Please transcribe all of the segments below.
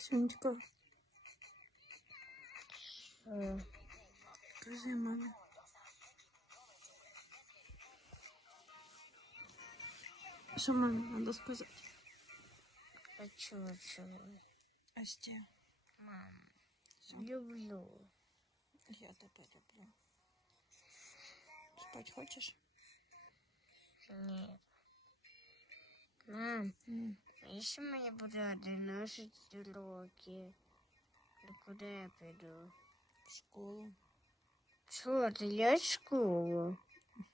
Сонечка, Е, кажи мамі. Що мамі треба сказати? Хочу, чую. Асті, Мам, люблю. я тебе люблю. Спать хочеш? Ні. Мам, М, якщо мені буде 11 років, то куди я піду? В школу. Що, ти я в школу?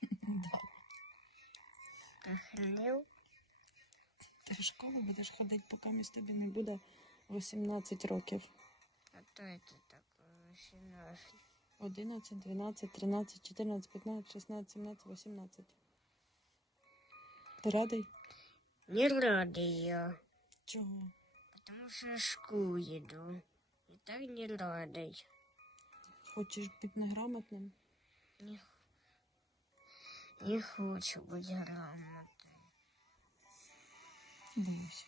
Охренел? Ти в школу будеш ходити, поки між тобі не буде 18 років. А то это такое 18. 11, 12, 13, 14, 15, 16, 17, 18. Ти радий? Не радий я, Чого? потому что я в школу еду. И так не радий. Хочеш бути неграмотним? Не, не хочу быть грамотной. Боюсь.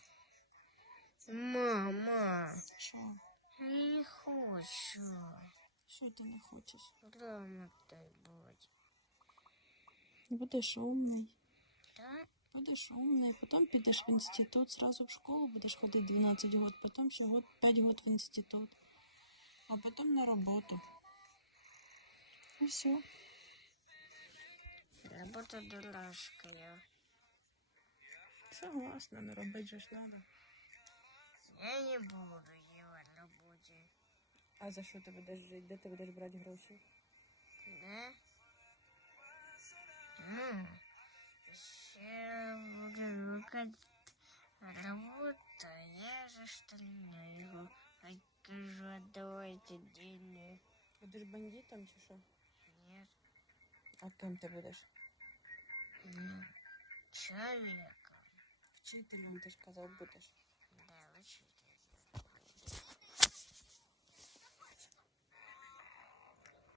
Мама, Що? я не хочу Що ти не хочеш? грамотной быть. Будеш умний. Да? Будеш умний, потім підеш в інститут, зразу в школу будеш ходити 12 років, потім ще год, 5 років в інститут, а потім на роботу. І все. Работа дурашкая. Согласна, не робити же ж треба. Я не буду делать работе. А за що ти будеш жити? Де ти будеш брати гроші? Да? Ну, еще работа, я же остального. Откажу, отдавайте деньги. Будеш бандитом чи що? Нет, А ким ти будеш? нет. Человеком. Вчителем ти ж казав будеш. Да, учитель.